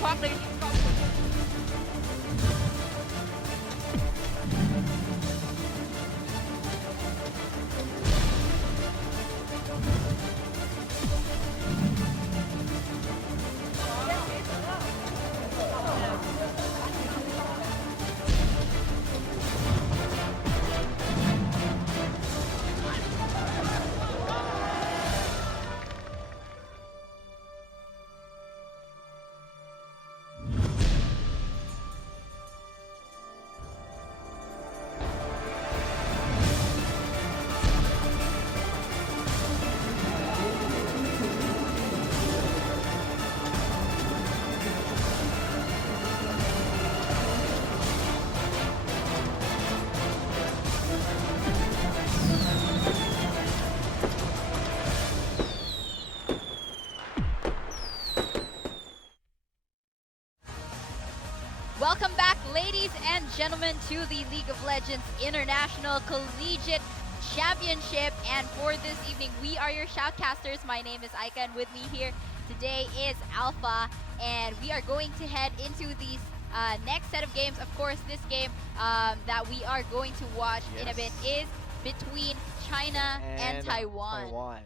khoác lên những con Welcome back, ladies and gentlemen, to the League of Legends International Collegiate Championship. And for this evening, we are your shoutcasters. My name is Aika, and with me here today is Alpha. And we are going to head into these next set of games. Of course, this game that we are going to watch in a bit is between China and Taiwan.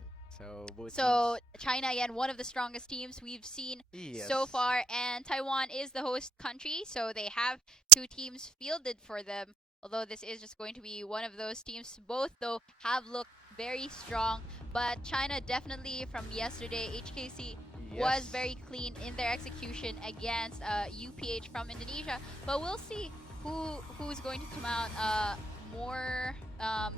So China, again, one of the strongest teams we've seen so far, and Taiwan is the host country, so they have two teams fielded for them, although this is just going to be one of those teams. Both, though, have looked very strong, but China definitely, from yesterday, HKC was very clean in their execution against UPH from Indonesia, but we'll see who's going to come out more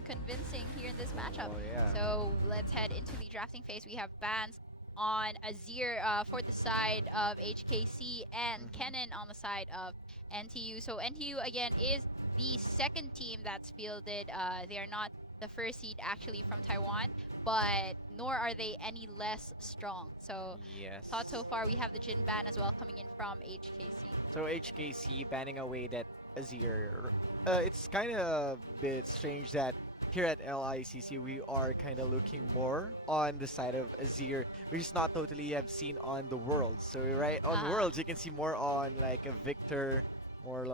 convincing here in this matchup. So let's head into the drafting phase. We have bans on Azir for the side of HKC and Kennen on the side of NTU. So NTU again is the second team that's fielded. They are not the first seed actually from Taiwan, but nor are they any less strong. So thought so far we have the Jin ban as well coming in from HKC. So HKC banning away that Azir. It's kind of a bit strange that here at LICC we are kind of looking more on the side of Azir, which is not totally have seen on the Worlds. So right on Worlds you can see more on like a Victor, more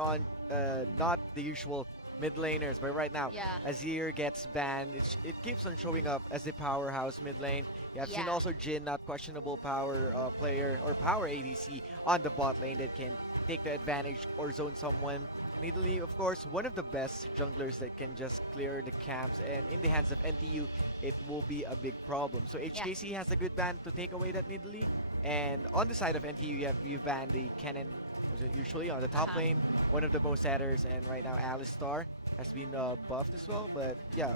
on not the usual mid laners. But right now Azir gets banned. It keeps on showing up as a powerhouse mid lane. You have seen also Jin, not questionable power player or power ADC on the bot lane that can take the advantage or zone someone. Nidalee, of course, one of the best junglers that can just clear the camps, and in the hands of NTU, it will be a big problem. So HKC has a good ban to take away that Nidalee, and on the side of NTU, you banned the Kennen, usually on the top lane, one of the bow setters, and right now Alistar has been buffed as well, but yeah,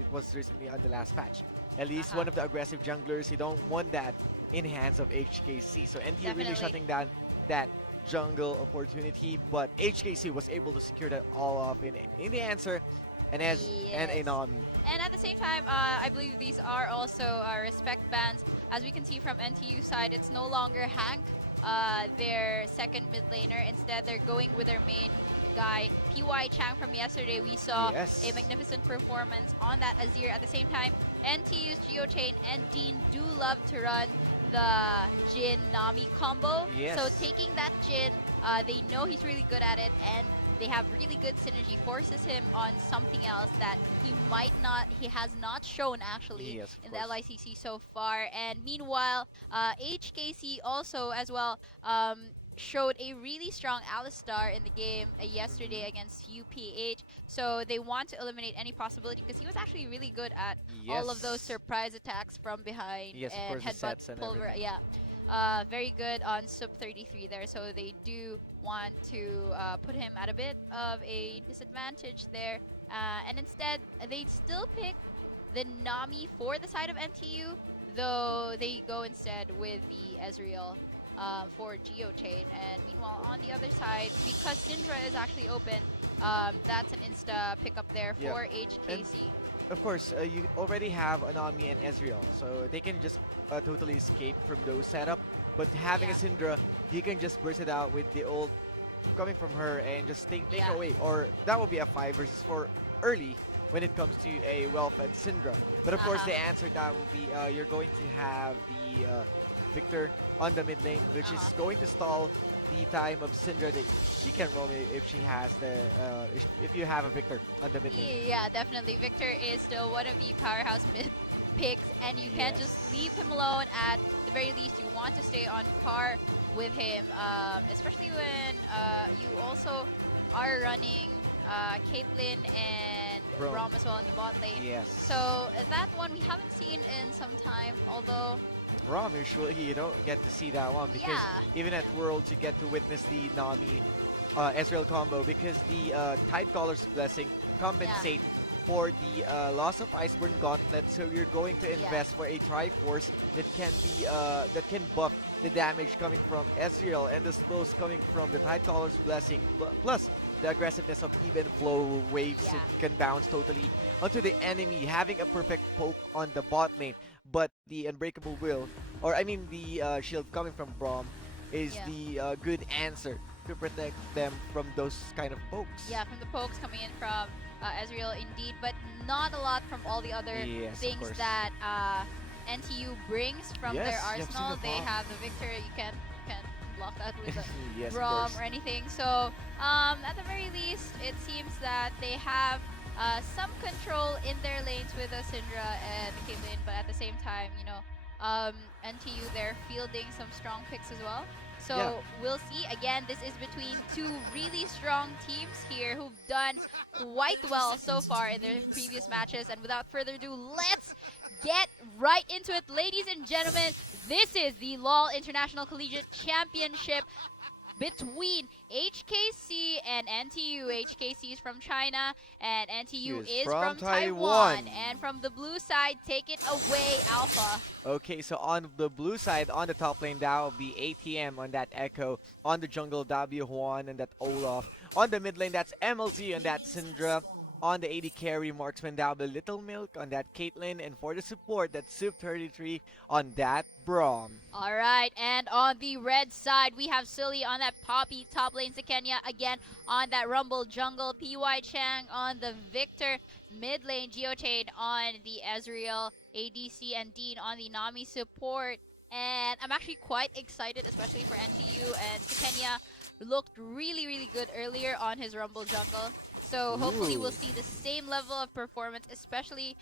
it was recently on the last patch. At least one of the aggressive junglers, you don't want that in hands of HKC. So NTU really shutting down that jungle opportunity, but HKC was able to secure that all off in the answer, and and a Nami. And at the same time, I believe these are also respect bans. As we can see from NTU side, it's no longer Hank, their second mid laner. Instead, they're going with their main guy, PY Chang from yesterday. We saw a magnificent performance on that Azir. At the same time, NTU's Geochain and Dean do love to run the Jin Nami combo. So taking that Jin, they know he's really good at it, and they have really good synergy, forces him on something else that he has not shown actually in the LICC so far. And meanwhile, HKC also as well showed a really strong Alistar in the game yesterday against UPH. So they want to eliminate any possibility, because he was actually really good at all of those surprise attacks from behind and headbutt pulver. Very good on Sub 33 there. So they do want to put him at a bit of a disadvantage there. And instead, they still pick the Nami for the side of NTU, though they go instead with the Ezreal for Geochain. And meanwhile, on the other side, because Syndra is actually open, that's an insta pickup there for HKC. And of course, you already have Anami and Ezreal, so they can just totally escape from those setup. But having a Syndra, you can just burst it out with the ult coming from her and just take away. Or that will be a 5 versus 4 early when it comes to a well-fed Syndra. But of course, the answer that will be you're going to have the Victor on the mid lane, which is Uh-huh. going to stall the time of Syndra that she can roam if she has the if you have a Victor on the mid lane. Yeah, definitely. Victor is still one of the powerhouse mid picks, and you can't just leave Yes. him alone. At the very least, you want to stay on par with him, especially when you also are running Caitlyn and Bro. Braum as well in the bot lane. Yes. So that one we haven't seen in some time, although Rom, usually you don't get to see that one because yeah, even at yeah, Worlds you get to witness the Nami Ezreal combo because the Tidecaller's Blessing yeah, compensate for the loss of Iceborne Gauntlet, so you're going to yeah, invest for a Triforce that can buff the damage coming from Ezreal and the slows coming from the Tidecaller's Blessing, plus the aggressiveness of even flow waves. It yeah, can bounce totally onto the enemy, having a perfect poke on the bot lane. But the Unbreakable Will, or I mean the shield coming from Braum, is yeah. the good answer to protect them from those kind of pokes. Yeah, from the pokes coming in from Ezreal indeed, but not a lot from all the other Yes, of things course. that NTU brings from their Yes, you have seen the arsenal. They bomb. have the Victor. You can't block that with a Yes, of Braum course. or anything. So at the very least, it seems that they have some control in their lanes with the Syndra and the Caitlyn, but at the same time, NTU they're fielding some strong picks as well. Yeah. So we'll see. Again, this is between two really strong teams here who've done quite well so far in their previous matches. And without further ado, let's get right into it. Ladies and gentlemen, this is the LOL International Collegiate Championship between HKC and NTU. HKC is from China and He NTU is is from from Taiwan. Taiwan. And from the blue side, take it away, Alpha. Okay, so on the blue side, on the top lane, that will be ATM on that Echo. On the jungle, that'll be Juan and that Olaf. On the mid lane, that's MLZ and that Syndra. On the AD carry, Marksman, that'll be Little Milk on that Caitlyn. And for the support, that's Soup33 on that Braum. All right, and on the red side, we have Silly on that Poppy top lane, Kenya again on that Rumble jungle, PY Chang on the Victor mid lane, Geochain on the Ezreal, ADC and Dean on the Nami support. And I'm actually quite excited, especially for NTU and Kenya looked really, really good earlier on his Rumble jungle. So hopefully we'll Ooh. see the same level of performance, especially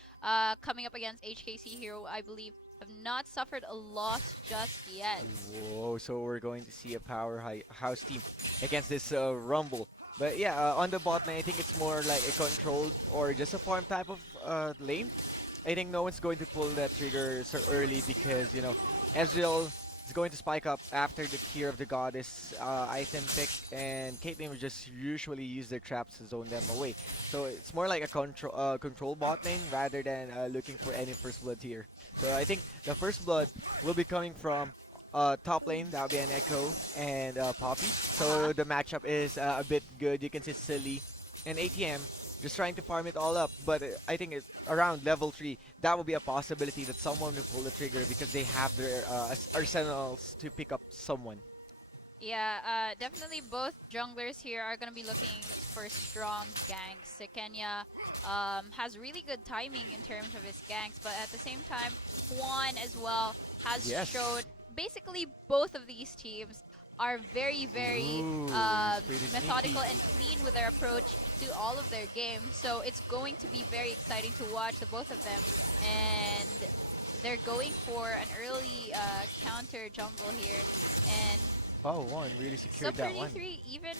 coming up against HKC here, who I believe have not suffered a loss just yet. Whoa, so we're going to see a powerhouse team against this Rumble. But yeah, on the bot lane, I think it's more like a controlled or just a farm type of lane. I think no one's going to pull that trigger so early because, Ezreal is going to spike up after the Tear of the Goddess item pick, and Caitlyn would just usually use their traps to zone them away. So it's more like a control bot lane rather than looking for any first blood here. So I think the first blood will be coming from top lane, that'll be an Echo and Poppy. Uh-huh. So the matchup is a bit good. You can see Silly and ATM just trying to farm it all up. But I think it's around level 3, that will be a possibility that someone will pull the trigger because they have their arsenals to pick up someone. Yeah, definitely both junglers here are going to be looking for strong ganks. Kenya has really good timing in terms of his ganks, but at the same time, Juan as well has Yes. showed basically both of these teams are very, very Ooh, it's pretty sneaky. methodical and clean with their approach to all of their games. So it's going to be very exciting to watch the both of them. And they're going for an early counter jungle here. And Oh, one really secured Sub that one. 33 even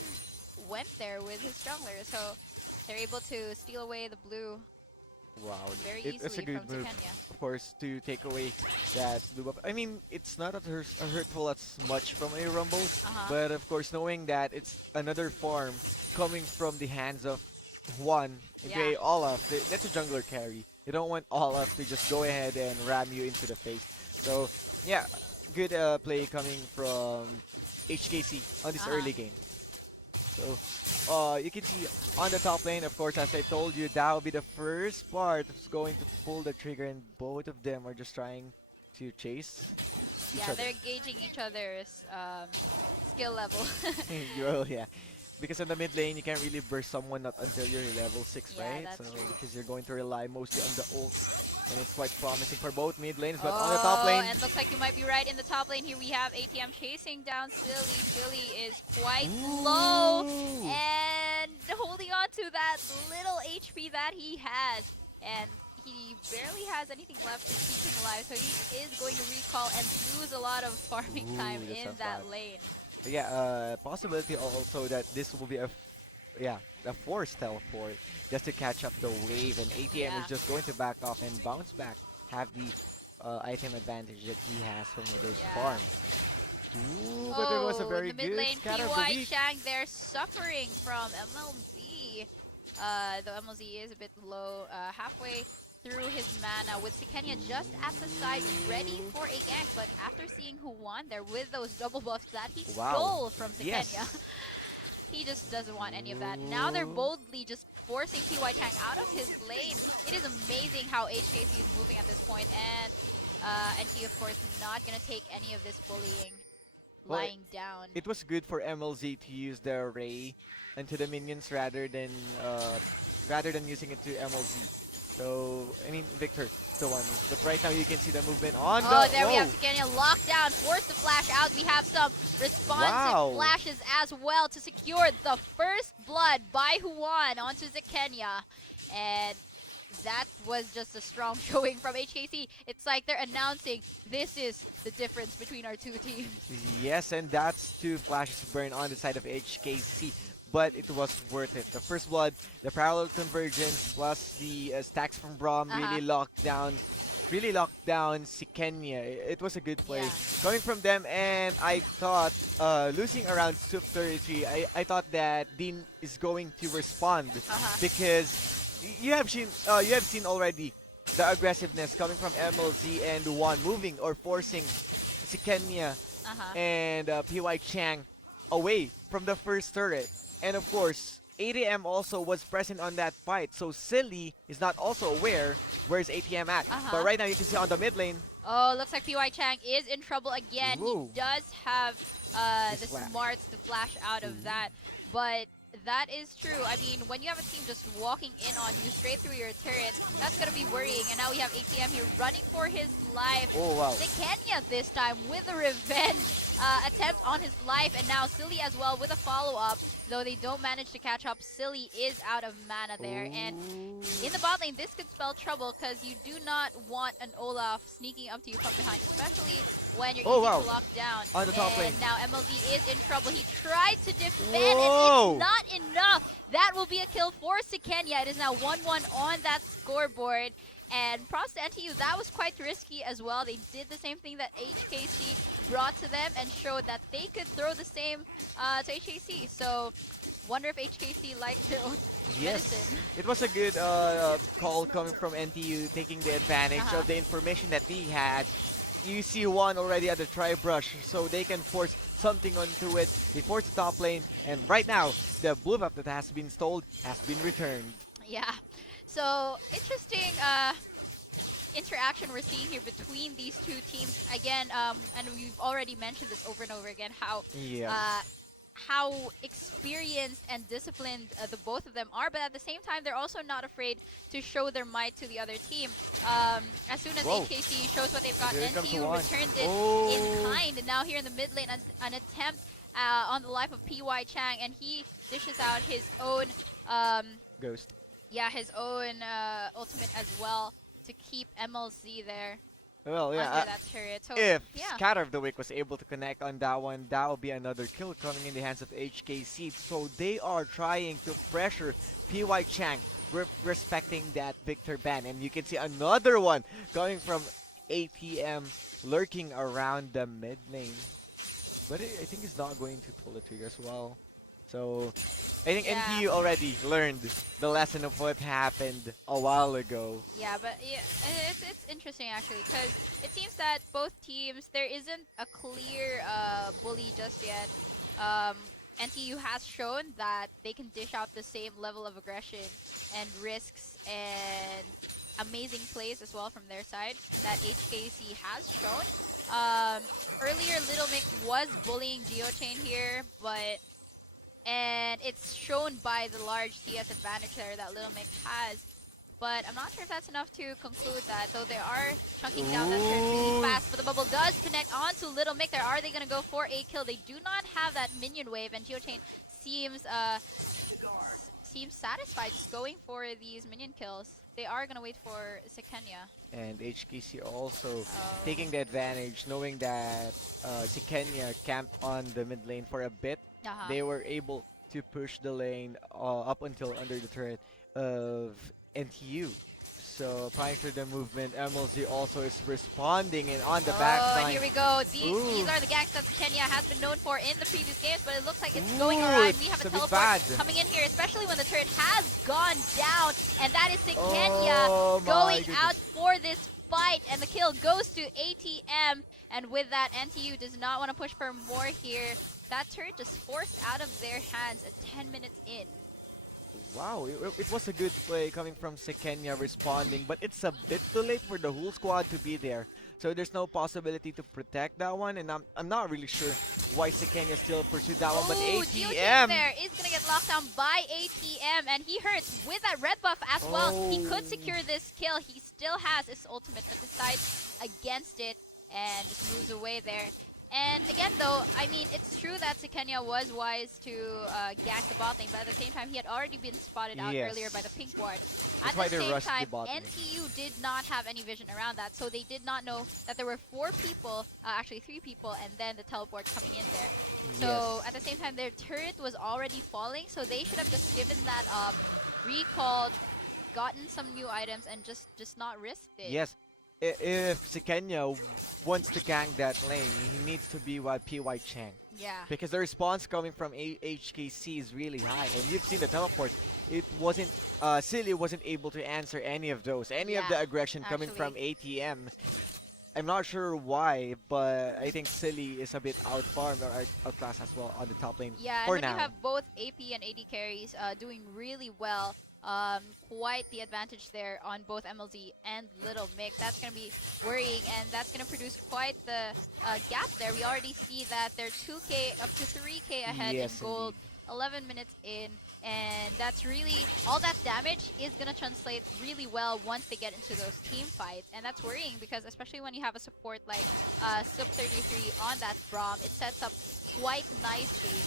went there with his jungler, so they're able to steal away the blue Wow, very it's a easily from good move, Kenya. of course, to take away that blue buff. I mean, it's not hurtful as much from a Rumble, Uh-huh. but of course, knowing that it's another farm coming from the hands of Juan into Yeah. a Olaf, that's a jungler carry. You don't want Olaf to just go ahead and ram you into the face. So, yeah, good play coming from HKC on this Uh-huh. early game. So, you can see on the top lane, of course, as I told you, that will be the first part that's going to pull the trigger, and both of them are just trying to chase each Yeah, other. they're gauging each other's skill level. Well, yeah. Because in the mid lane, you can't really burst someone not until you're level 6, Yeah, right? So, that's true. because you're going to rely mostly on the ult. And it's quite promising for both mid lanes, but on the top Oh, lane, and looks like you might be right. In the top lane here, we have ATM chasing down Silly. Silly is quite low ooh, and holding on to that little HP that he has. And he barely has anything left to keep him alive, so he is going to recall and lose a lot of farming time ooh, that's in sounds bad. that lane. But yeah, possibility also that this will be yeah, a forced teleport just to catch up the wave, and ATM is Yeah. just going to back off and bounce back, have the item advantage that he has from those Yeah. farms. Ooh, but it was a Oh, in very the mid good lane, scatter of the PY week. Chang there suffering from MLZ. The MLZ is a bit low, halfway through his mana with Sikenya just at the side ready Ooh. for a gank, but after seeing who won there with those double buffs that he Wow. stole from Sikenya, Yes. he just doesn't want any of that. Now they're Ooh. boldly just forcing PY Chang out of his lane. It is amazing how HKC is moving at this point, and NT of course not gonna take any of this bullying Well, lying down. it was good for MLZ to use the array into the minions rather than using it to MLZ. So I mean Victor, the one. But right now you can see the movement on the Oh, there we have whoa. Sikenya locked down, forced to flash out. We have some responsive Wow. flashes as well to secure the first blood by Huan onto Sikenya. And that was just a strong showing from HKC. It's like they're announcing this is the difference between our two teams. Yes, and that's two flashes burn on the side of HKC, but it was worth it. The first blood, the parallel convergence, plus the stacks from Braum Uh-huh. really locked down Sikenya. It was a good play Yeah. coming from them, and I thought losing around Sup 33, I thought that Dean is going to respond Uh-huh. because you have seen already the aggressiveness coming from MLZ and Juan moving or forcing Sikenya Uh-huh. and PY Chang away from the first turret. And of course, ATM also was present on that fight, so Silly is not also aware where's ATM at. But Uh-huh. right now you can see on the mid lane, Oh, looks like PY Chang is in trouble again. whoa, He does have this the flash. smarts to flash out of that, but that is true. I mean, when you have a team just walking in on you straight through your turret, that's gonna be worrying. And now we have ATM here running for his life. Oh wow. Sikenya this time with a revenge attempt on his life, and now Silly as well with a follow-up. Though they don't manage to catch up, Silly is out of mana there. And in the bot lane, this could spell trouble because you do not want an Olaf sneaking up to you from behind, especially when you're Oh, easy wow. to lock down. On the top and lane. now MLZ is in trouble. He tried to defend, Whoa. and it's not enough. That will be a kill for Sikenya. It is now 1-1 on that scoreboard. And props to NTU, that was quite risky as well. They did the same thing that HKC brought to them and showed that they could throw the same to HKC. So, wonder if HKC likes their own Yes, medicine. it was a good call coming from NTU, taking the advantage of the information that we had. You see one already at the tri-brush, so they can force something onto it. They force the top lane, and right now, the blue buff that has been stole has been returned. Yeah. So, interesting interaction we're seeing here between these two teams. Again, and we've already mentioned this over and over again, Yes. how experienced and disciplined the both of them are, but at the same time, they're also not afraid to show their might to the other team. As soon as Whoa. HKC shows what they've got, Here comes NTU Juan. returns it Oh. in kind. And now here in the mid lane, an attempt on the life of PY Chang, and he dishes out his own, Ghost. his own ultimate as well to keep MLZ there Well, yeah. under that turret. So If yeah. Scatter of the Week was able to connect on that one, that would be another kill coming in the hands of HKC. So they are trying to pressure PY Chang, respecting that Victor ban. And you can see another one coming from ATM lurking around the mid lane. But I think he's not going to pull the trigger as well. So I think Yeah. NTU already learned the lesson of what happened a while ago. Yeah, but yeah, it's interesting actually because it seems that both teams there isn't a clear bully just yet. NTU has shown that they can dish out the same level of aggression and risks and amazing plays as well from their side that HKC has shown. Earlier, Little Mix was bullying Geochain here, and it's shown by the large CS advantage there that Little Mix has. but I'm not sure if that's enough to conclude that, though they are chunking down that turret really Ooh. fast, but the bubble does connect onto Little Mick there. Are they going to go for a kill? They do not have that minion wave, and Geochain seems seems satisfied just going for these minion kills. They are going to wait for Sekenya. And HKC also Oh. taking the advantage, knowing that Sikenya camped on the mid lane for a bit. Uh-huh. They were able to push the lane up until under the turret of NTU. So prior to the movement, MLZ also is responding and on the Oh, and backside. here we go. Ooh. These are the gangs that Kenya has been known for in the previous games, but it looks like it's going Ooh, awry. We have it's a a bit teleport bad. coming in here, especially when the turret has gone down, and that is Kenya Oh my going out goodness. for this fight, and the kill goes to ATM, and with that, NTU does not want to push for more here. That turret just forced out of their hands at 10 minutes in. Wow, it was a good play coming from Sekenya responding, but it's a bit too late for the whole squad to be there. So there's no possibility to protect that one, and I'm not really sure why Sekenya still pursued that one, but Ooh, Geochain ATM! there is going to get locked down by ATM, and he hurts with that red buff as well. He could secure this kill. He still has his ultimate, but decides against it and just moves away there. And again, though, I mean, it's true that Sekenya was wise to gank the bot lane, but at the same time, he had already been spotted out Yes. earlier by the pink ward. That's At why the they same rushed the time, bot lane. NTU did not have any vision around that, so they did not know that there were 4 people, actually 3 people, and then the teleport coming in there. So Yes. at the same time, their turret was already falling, so they should have just given that up, recalled, gotten some new items, and just not risked it. Yes. If Sekenya wants to gank that lane, he needs to be with PY Chang. Yeah. Because the response coming from HKC is really high, and you've seen the teleport. It wasn't, Silly wasn't able to answer any of those, any of the Yeah, aggression coming from actually. ATM. I'm not sure why, but I think Silly is a bit outfarmed or outclassed as well on the top lane Yeah, and for when you now. have both AP and AD carries doing really well, quite the advantage there on both MLZ and Little Mick. That's going to be worrying, and that's going to produce quite the gap there. We already see that they're 2K up to 3K ahead in Yes, gold, indeed. 11 minutes in, and that's really, all that damage is going to translate really well once they get into those team fights, and that's worrying because especially when you have a support like Sub 33 on that Braum, it sets up quite nicely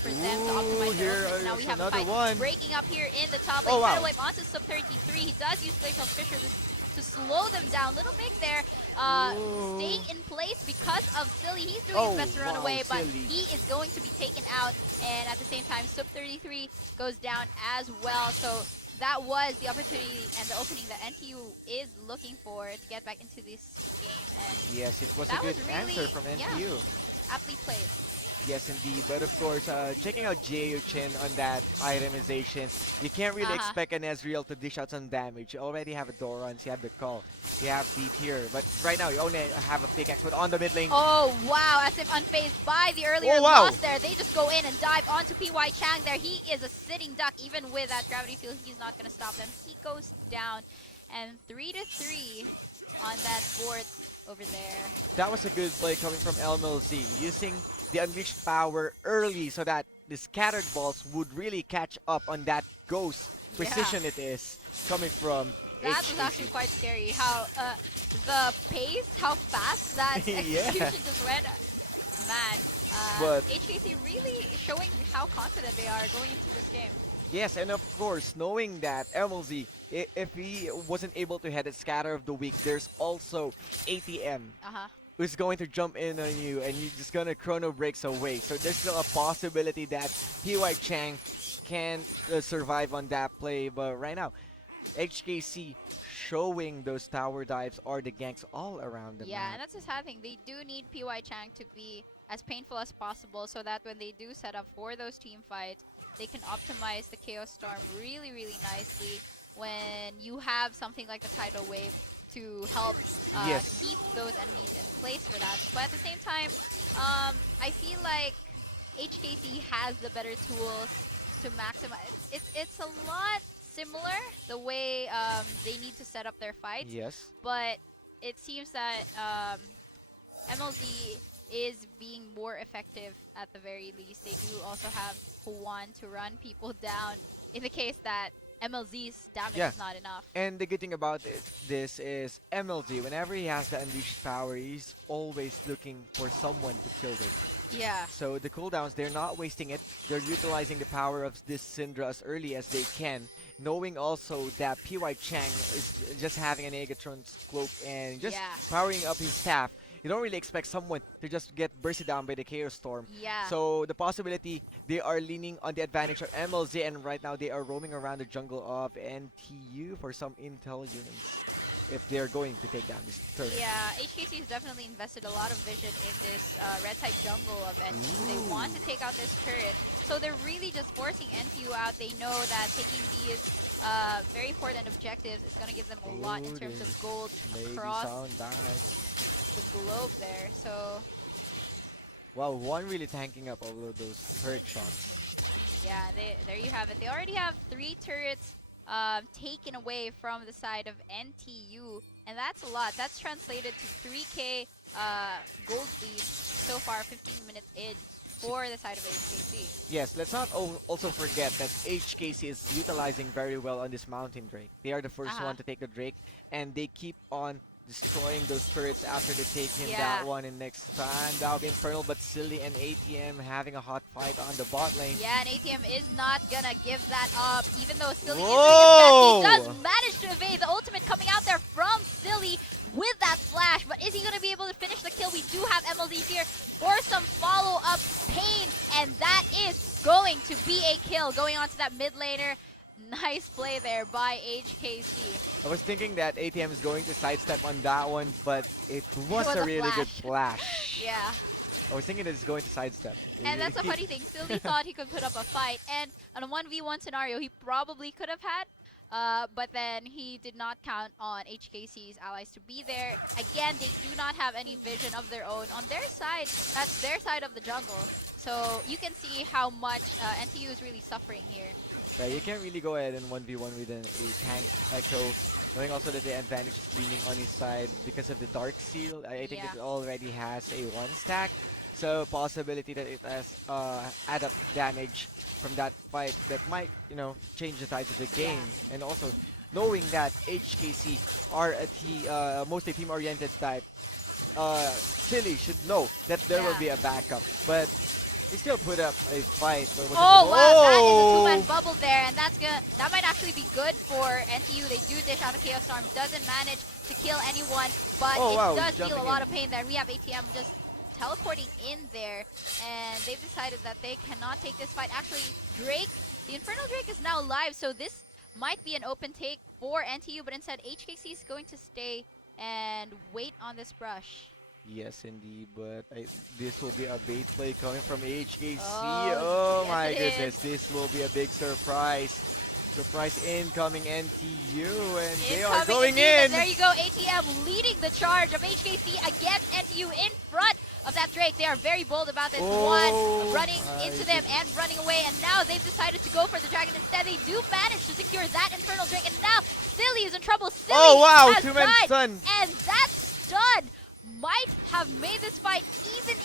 for them to optimize their Here ultimate. Now we is have a another fight one. breaking up here in the top Oh lane. wow. Tidal Wave onto Sub 33. He does use Glacial Fissure to slow them down. Little Mick there Ooh. staying in place because of Silly. He's doing Oh, his best to run wow, away, but Silly. he is going to be taken out. And at the same time, Sub 33 goes down as well. So that was the opportunity and the opening that NTU is looking for to get back into this game. And Yes, it was a that good was answer really, from yeah, NTU. aptly played. Yes, indeed. But of course, checking out Chin on that itemization, you can't really Uh-huh. expect an Ezreal to dish out some damage. You already have a Doran's, you have the call, you have Beat here. But right now, you only have a pickaxe. But on the mid lane, Oh, wow, as if unfazed by the earlier Oh, wow. loss there. They just go in and dive onto PY Chang there. He is a sitting duck. Even with that gravity field, he's not going to stop them. He goes down. And 3-3 on that board over there. that was a good play coming from LMLZ, using the unleashed power early so that the scattered balls would really catch up on that ghost precision it is coming from That HKC. was actually quite scary. How the pace, how fast that Yeah. execution just went. Man, But HKC really showing how confident they are going into this game. yes, and of course, knowing that MLZ, if he wasn't able to head a scatter of the week, there's also ATM Uh-huh. who's going to jump in on you and you're just gonna chrono breaks away. So there's still a possibility that PY Chang can survive on that play. But right now, HKC showing those tower dives or the ganks all around the Yeah, and map. that's the sad thing. They do need PY Chang to be as painful as possible so that when they do set up for those team fights, they can optimize the Chaos Storm really, really nicely when you have something like the Tidal Wave to help Yes. keep those enemies in place for that. But at the same time, I feel like HKC has the better tools to maximize. It's a lot similar the way they need to set up their fights, Yes. but it seems that MLZ is being more effective at the very least. They do also have Juan to run people down in the case that MLZ's damage Yeah. is not enough. And the good thing about this is MLG, whenever he has the unleashed power, he's always looking for someone to kill with. Yeah. So the cooldowns, they're not wasting it. They're utilizing the power of this Syndra as early as they can, knowing also that PY Chang is just having a Negatron's cloak and just Yeah. powering up his staff. You don't really expect someone to just get bursted down by the Chaos Storm. Yeah. So the possibility, they are leaning on the advantage of MLZ, and right now they are roaming around the jungle of NTU for some intel units if they're going to take down this turret. Yeah, HKC has definitely invested a lot of vision in this red type jungle of NTU. They want to Ooh. take out this turret, so they're really just forcing NTU out. They know that taking these very important objectives is going to give them a lot in Ooh, terms of this gold maybe across sound bad. the globe there. So Wow, one really tanking up all of those turret shots. yeah, there you have it. They already have 3 turrets taken away from the side of NTU, and that's a lot. That's translated to 3k gold lead so far, 15 minutes in for the side of HKC. Yes, let's not also forget that HKC is utilizing very well on this Mountain Drake. They are the first Uh-huh. one to take the Drake, and they keep on destroying those turrets after they take him Yeah. that one. And next time, that'll be Infernal, but Silly and ATM having a hot fight on the bot lane. Yeah, and ATM is not gonna give that up, even though Silly is doing his Whoa! best. He does manage to evade the ultimate coming out there from Silly with that flash, but is he gonna be able to finish the kill? We do have MLZ here for some follow-up pain, and that is going to be a kill going on to that mid laner. Nice play there by HKC. I was thinking that ATM is going to sidestep on that one, but it was was a a really good flash. flash. Yeah. I was thinking that it's going to sidestep. And that's the funny thing. Silly thought he could put up a fight, and on a 1v1 scenario, he probably could have had. But then he did not count on HKC's allies to be there. Again, they do not have any vision of their own. On their side, that's their side of the jungle. So you can see how much NTU is really suffering here. Right, you can't really go ahead and 1v1 with a tank Echo, knowing also that the advantage is leaning on his side because of the Dark Seal. I think Yeah. it already has a 1 stack, so possibility that it has add up damage from that fight that might, change the tides of the game. And also knowing that HKC are mostly team-oriented type, Silly should know that there will Yeah. be a backup, but he still put up a fight. But Oh wow, that is a oh! two-man bubble there, and that might actually be good for NTU. They do dish out a Chaos Storm, doesn't manage to kill anyone, but Oh, it wow, does deal a jumping lot in. of pain there. We have ATM just teleporting in there, and they've decided that they cannot take this fight. Actually, Drake, the Infernal Drake is now live, so this might be an open take for NTU, but instead HKC is going to stay and wait on this brush. Yes, indeed, but this will be a bait play coming from HKC. Oh, Oh, yes my it goodness, is. this will be a big surprise. Surprise incoming NTU, and they are Incoming going indeed, in. and there you go, ATM leading the charge of HKC against NTU in front of that Drake. They are very bold about this. Oh, One running my into them goodness. and running away, and now they've decided to go for the dragon instead. They do manage to secure that Infernal Drake, and now Silly is in trouble. Silly Oh, wow, has two-man died, stun. and that stun might have made this fight even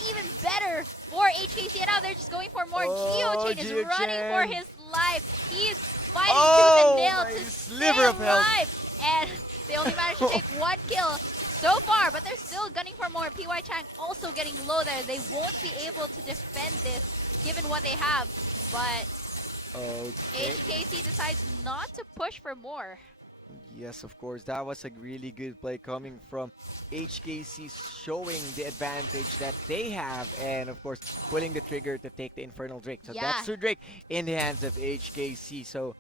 better for HKC, and now they're just going for more. Oh, Geochain is running for Geochain. his life. He's fighting Oh, tooth and nail my to sliver stay of health. alive, and they only managed to take 1 kill so far, but they're still gunning for more. PY Chang also getting low there. They won't be able to defend this given what they have, but Okay. HKC decides not to push for more. Yes, of course. That was a really good play coming from HKC, showing the advantage that they have, and of course, pulling the trigger to take the Infernal Drake. So Yeah. that's two Drake in the hands of HKC. So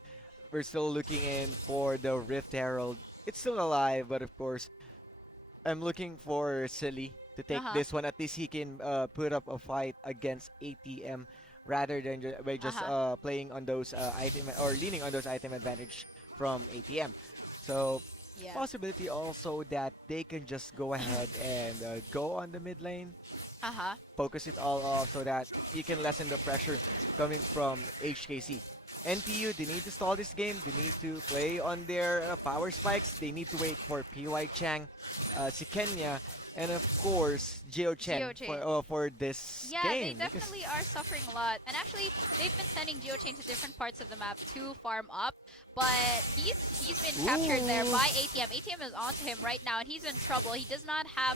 we're still looking in for the Rift Herald. It's still alive, but of course, I'm looking for Silly to take Uh-huh. this one. At least he can put up a fight against ATM rather than by just Uh-huh. playing on those item or leaning on those item advantage from ATM. So Yeah. possibility also that they can just go ahead and go on the mid lane, Uh-huh. focus it all off so that you can lessen the pressure coming from HKC. NTU, they need to stall this game. They need to play on their power spikes. They need to wait for PY Chang, Sikenya, and of course Geo Chen Geochain. for this Yeah, they game because definitely are suffering a lot. And actually, they've been sending Geochain to different parts of the map to farm up. But he's been captured there ooh, by ATM. ATM is onto him right now, and he's in trouble. He does not have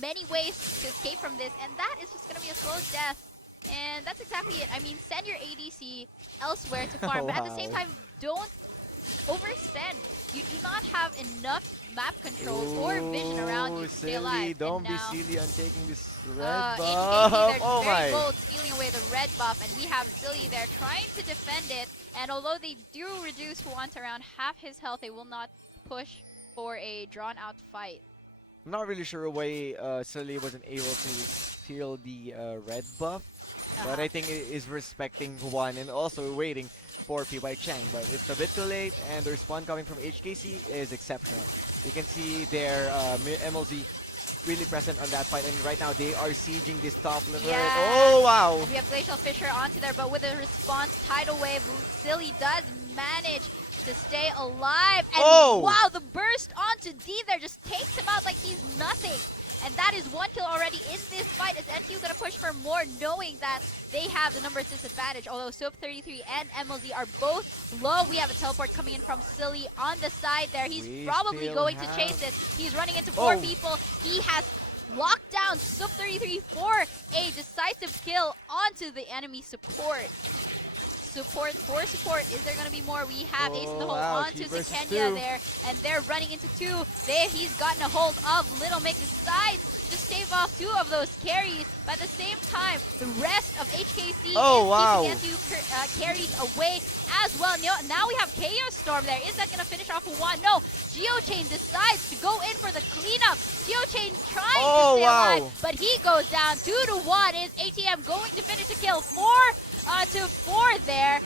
many ways to escape from this, and that is just going to be a slow death. And that's exactly it. I mean, send your ADC elsewhere to farm, but at the same wow. time, don't overspend. You do not have enough map control or vision around you Ooh, to stay silly! alive. And Don't be now, silly on taking this red HKC, buff. they're Oh very my! bold, stealing away the red buff, and we have Silly there trying to defend it. And although they do reduce Huan to around half his health, they will not push for a drawn-out fight. I'm not really sure why Silly wasn't able to steal the red buff, but Uh-huh. I think it is respecting one and also waiting for PY Chang. But it's a bit too late, and the respawn coming from HKC is exceptional. You can see their MLZ really present on that fight, and right now they are sieging this top turret. Yeah. Oh wow! And we have Glacial Fissure onto there, but with a response tidal wave, Silly does manage to stay alive. And Oh! wow, the burst onto D there just takes him out like he's nothing. And that is one kill already in this fight. Is NTU going to push for more, knowing that they have the numbers disadvantage? Although Soap33 and MLZ are both low. We have a teleport coming in from Silly on the side there. He's We probably still going to have- chase this. He's running into four Oh. people. He has locked down Soap33 for a decisive kill onto the enemy support. Support, is there gonna be more? We have Ace in the Oh, hole wow, onto 2 versus Kenya 2. there, and they're running into two. He's gotten a hold of Little Mick, decides to stave off two of those carries, but at the same time, the rest of HKC Oh, is wow. keeping NTU carries away as well. Now we have Chaos Storm there. Is that gonna finish off one? No, Geochain decides to go in for the cleanup. Geochain trying Oh, to stay wow. alive, but he goes down 2-1. Is ATM going to finish the kill? 4-4 there,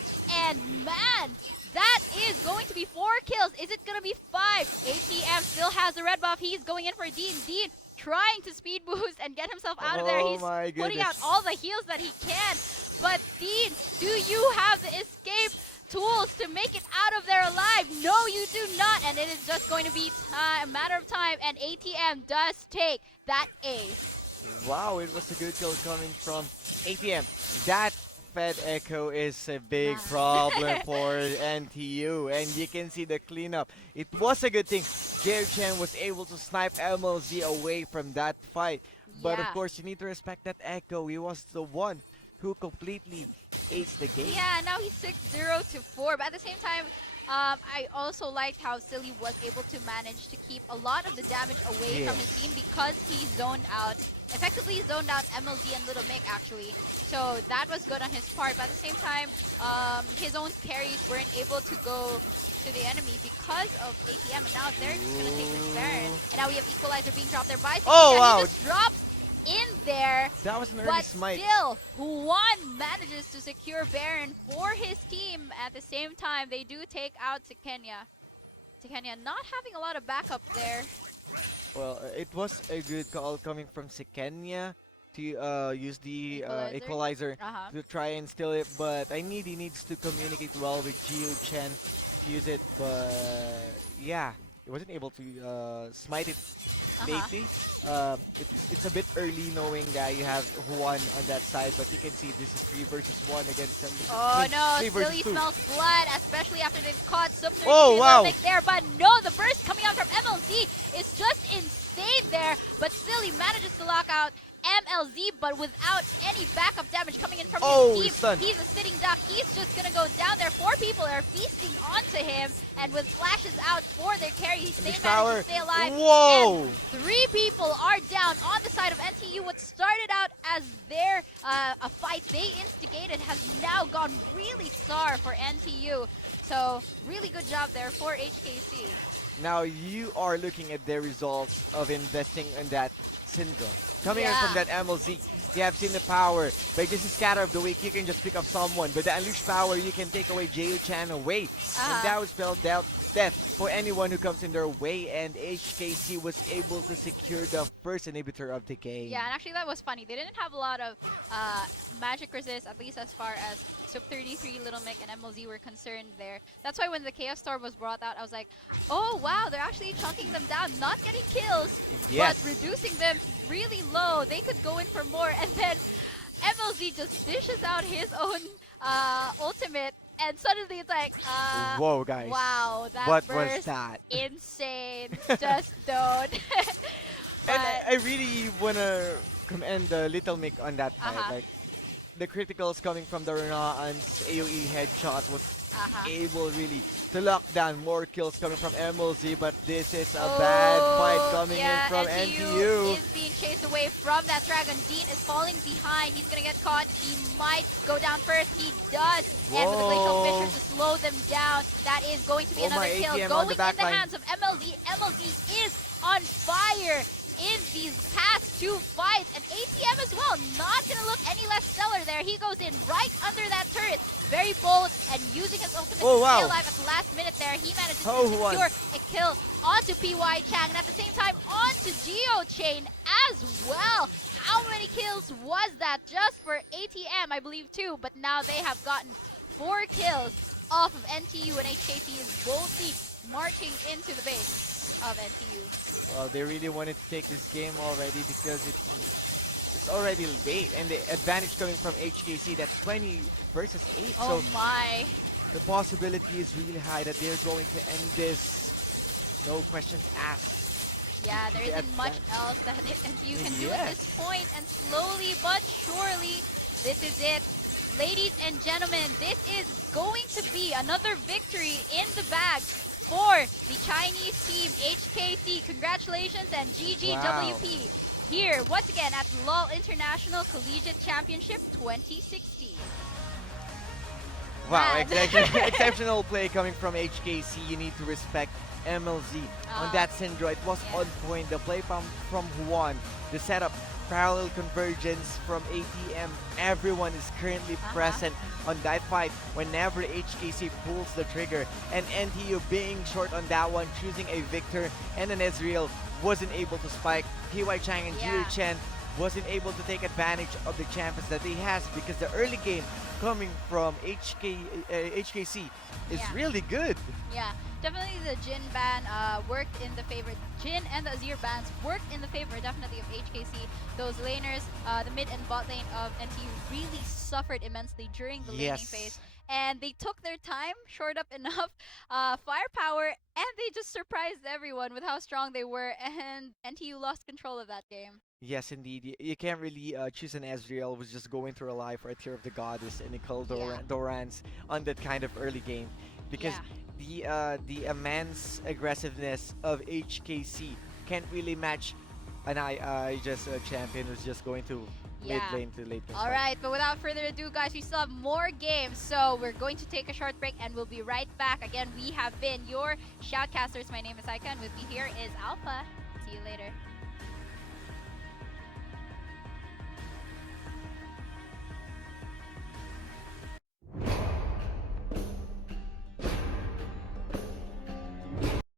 and man, that is going to be 4 kills. Is it going to be 5? ATM still has the red buff. He's going in for Dean. Dean trying to speed boost and get himself out of there. Oh He's my putting out goodness. all the heals that he can. But Dean, do you have the escape tools to make it out of there alive? No, you do not. And it is just going to be a matter of time. And ATM does take that ace. Wow, it was a good kill coming from ATM. That Fed Echo is a big Nah. problem for NTU, and you can see the cleanup. It was a good thing Geo Chen was able to snipe MLZ away from that fight. But of Yeah. course, you need to respect that Echo. He was the one who completely aced the game. Yeah, now he's 6-0-4, but at the same time, I also liked how Silly was able to manage to keep a lot of the damage away from his team because he zoned out, effectively zoned out MLZ and Little Mick actually. So that was good on his part, but at the same time, his own carries weren't able to go to the enemy because of ATM, and now they're just gonna take this Baron. And now we have Equalizer being dropped there by Silly. Oh, and wow. he just drops in there. That was an early But smite. still, Juan manages to secure Baron for his team. At the same time, they do take out Kenya. Kenya not having a lot of backup there. Well, it was a good call coming from Sekenya to use the Equalizer? equalizer Uh-huh. to try and steal it, but he needs to communicate well with Geo Chen to use it, but yeah, he wasn't able to smite it lately. It's a bit early knowing that you have Juan on that side, but you can see this is 3 versus 1 against them. Oh no, 3 versus Silly 2. smells blood, especially after they've caught Sub Oh, wow. there. But no, the burst coming out from MLZ is just insane there. But Silly manages to lock out MLZ, but without any backup damage coming in from Oh, his he's team. stunned. He's a sitting duck. He's just gonna go down there. 4 people are feasting onto him, and with flashes out for their carry, they manage Power. to stay alive. Whoa! And 3 people are down on the side of NTU. What started out as their a fight they instigated has now gone really sour for NTU. So really good job there for HKC. Now you are looking at the results of investing in that syndrome. Coming in Yeah. from that MLZ, you have seen the power. But this is scatter of the week, you can just pick up someone. But the unleashed power, you can take away Jail Chan away. And that would spell death for anyone who comes in their way. And HKC was able to secure the first inhibitor of the game. Yeah, and actually that was funny. They didn't have a lot of magic resist, at least as far as Took 33, Little Mick and MLZ were concerned there. That's why when the Chaos Storm was brought out, I was like, oh wow, they're actually chunking them down, not getting kills, but Yes. reducing them really low. They could go in for more, and then MLZ just dishes out his own ultimate, and suddenly it's like, Whoa, guys. wow, that What was burst, that? insane. Just don't. And But I really wanna commend the Little Mick on that fight. Uh-huh. Like the criticals coming from the Renaan's AoE headshot was able really to lock down more kills coming from MLZ, but this is a bad fight coming in from NTU. Is being chased away from that dragon. Dean is falling behind. He's gonna get caught. He might go down first. He does. And with the Glacial Whoa. Fissure to slow them down, that is going to be Oh another my, kill. ATM on Going the in back the line. hands of MLZ. MLZ is on fire in these past two fights. And ATM as well, not gonna look any less stellar there. He goes in right under that turret. Very bold and using his ultimate to stay alive at the last minute there. He manages to secure a kill onto PY Chang and at the same time onto Geo Chain as well. How many kills was that just for ATM? I believe 2, but now they have gotten 4 kills off of NTU, and HKC is boldly marching into the base of NTU. Well, they really wanted to take this game already because it's already late, and the advantage coming from HKC, that's 20 versus 8. Oh so my. the possibility is really high that they're going to end this. No questions asked. Yeah, there The isn't much advantage. else that NTU can do at this point, and slowly but surely, this is it. Ladies and gentlemen, this is going to be another victory in the bag for the Chinese team, HKC. Congratulations and GGWP. Here, once again, at LOL International Collegiate Championship 2016. Wow, Man. exceptional play coming from HKC. You need to respect MLZ on that Syndra. It was on point. The play from Juan, the setup, parallel convergence from ATM. Everyone is currently present on that fight whenever HKC pulls the trigger. And NTU being short on that one, choosing a Victor and an Ezreal, wasn't able to spike. PY Chang and Jiu Chen wasn't able to take advantage of the champions that they has because the early game coming from HKC is really good. Yeah, definitely the Jin ban worked in the favor. Jin and the Azir bans worked in the favor definitely of HKC. Those laners, the mid and bot lane of NTU really suffered immensely during the laning phase. And they took their time, shored up enough firepower, and they just surprised everyone with how strong they were, and NTU lost control of that game. Yes, indeed. You can't really choose an Ezreal who's just going through a life or a Tear of the Goddess and Nicole Doran's on that kind of early game. Because the immense aggressiveness of HKC can't really match an just a champion who's just going to mid lane to late game. Alright, but without further ado, guys, we still have more games, so we're going to take a short break and we'll be right back. Again, we have been your Shoutcasters. My name is Aika, and with me here is Alpha. See you later.